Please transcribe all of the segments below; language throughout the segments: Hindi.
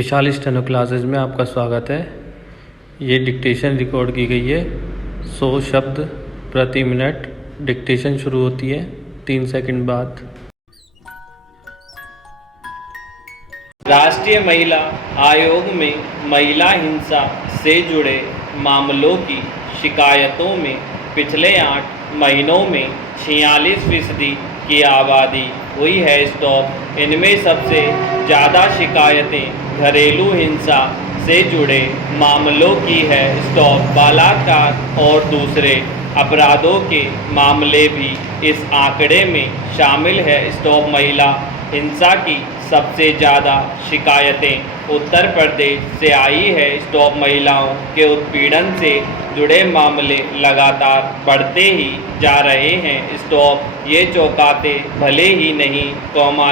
विशाल स्टेनो क्लासेस में आपका स्वागत है। ये डिक्टेशन रिकॉर्ड की गई है। 100 शब्द प्रति मिनट डिक्टेशन शुरू होती है 3 सेकंड बाद। राष्ट्रीय महिला आयोग में महिला हिंसा से जुड़े मामलों की शिकायतों में पिछले 8 महीनों में 46% की आबादी हुई है स्टॉप। इनमें सबसे ज़्यादा शिकायतें घरेलू हिंसा से जुड़े मामलों की है स्टॉप। बलात्कार और दूसरे अपराधों के मामले भी इस आंकड़े में शामिल है स्टॉप। महिला हिंसा की सबसे ज़्यादा शिकायतें उत्तर प्रदेश से आई है स्टॉप। महिलाओं के उत्पीड़न से जुड़े मामले लगातार बढ़ते ही जा रहे हैं स्टॉप। ये चौंकाते भले ही नहीं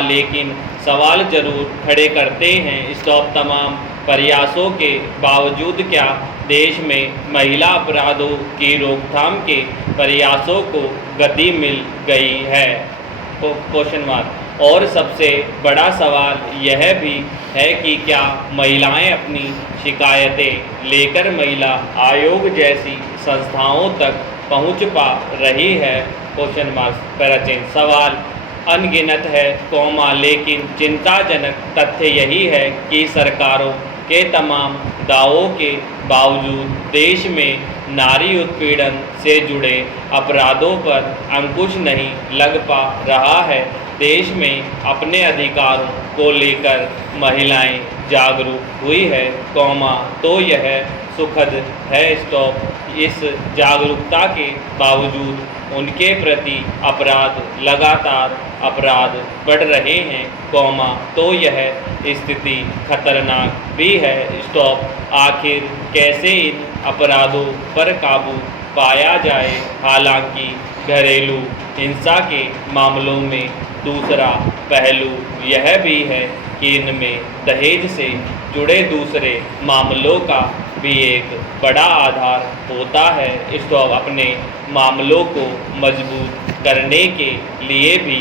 लेकिन सवाल जरूर खड़े करते हैं स्टॉप। तमाम प्रयासों के बावजूद क्या देश में महिला अपराधों की रोकथाम के प्रयासों को गति मिल गई है? Question mark. और सबसे बड़ा सवाल यह भी है कि क्या महिलाएं अपनी शिकायतें लेकर महिला आयोग जैसी संस्थाओं तक पहुंच पा रही है? Question mark पैराचेन। सवाल अनगिनत है लेकिन चिंताजनक तथ्य यही है कि सरकारों के तमाम दावों के बावजूद देश में नारी उत्पीड़न से जुड़े अपराधों पर अंकुश नहीं लग पा रहा है। देश में अपने अधिकारों को लेकर महिलाएं जागरूक हुई है तो यह सुखद है स्टॉप। इस जागरूकता के बावजूद उनके प्रति लगातार अपराध बढ़ रहे हैं तो यह स्थिति खतरनाक भी है स्टॉप। आखिर कैसे इन अपराधों पर काबू पाया जाए? हालांकि घरेलू हिंसा के मामलों में दूसरा पहलू यह भी है कि इनमें दहेज से जुड़े दूसरे मामलों का भी एक बड़ा आधार होता है स्टॉप। अपने मामलों को मजबूत करने के लिए भी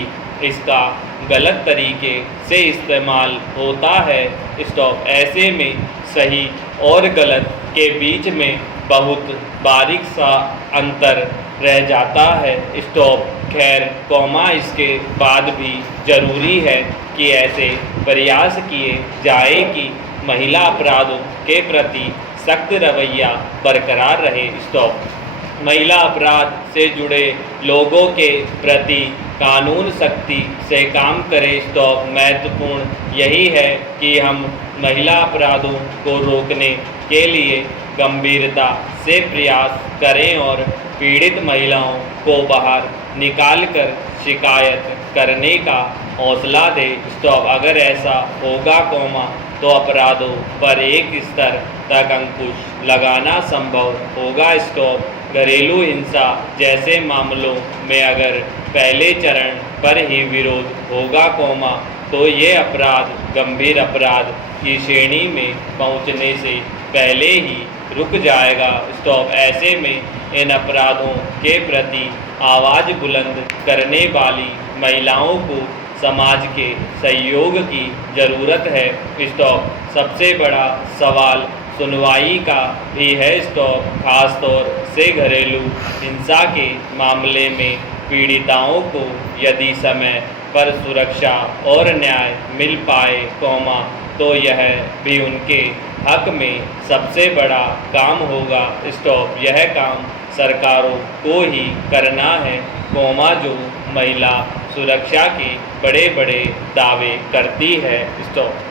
इसका गलत तरीके से इस्तेमाल होता है स्टॉप। ऐसे में सही और गलत के बीच में बहुत बारीक सा अंतर रह जाता है स्टॉप। खैर इसके बाद भी ज़रूरी है कि ऐसे प्रयास किए जाए कि महिला अपराधों के प्रति सख्त रवैया बरकरार रहे स्टॉप। महिला अपराध से जुड़े लोगों के प्रति कानून सख्ती से काम करे स्टॉप। महत्वपूर्ण यही है कि हम महिला अपराधों को रोकने के लिए गंभीरता से प्रयास करें और पीड़ित महिलाओं को बाहर निकालकर शिकायत करने का हौसला दे स्टॉप। अगर ऐसा होगा तो अपराधों पर एक स्तर तक अंकुश लगाना संभव होगा स्टॉप। घरेलू हिंसा जैसे मामलों में अगर पहले चरण पर ही विरोध होगा तो ये अपराध गंभीर अपराध की श्रेणी में पहुंचने से पहले ही रुक जाएगा स्टॉप। ऐसे में इन अपराधों के प्रति आवाज़ बुलंद करने वाली महिलाओं को समाज के सहयोग की ज़रूरत है स्टॉप। सबसे बड़ा सवाल सुनवाई का भी है स्टॉप। खासतौर से घरेलू हिंसा के मामले में पीड़िताओं को यदि समय पर सुरक्षा और न्याय मिल पाए तो यह भी उनके हक में सबसे बड़ा काम होगा स्टॉप। यह काम सरकारों को ही करना है जो महिला सुरक्षा के बड़े बड़े दावे करती है स्टॉप।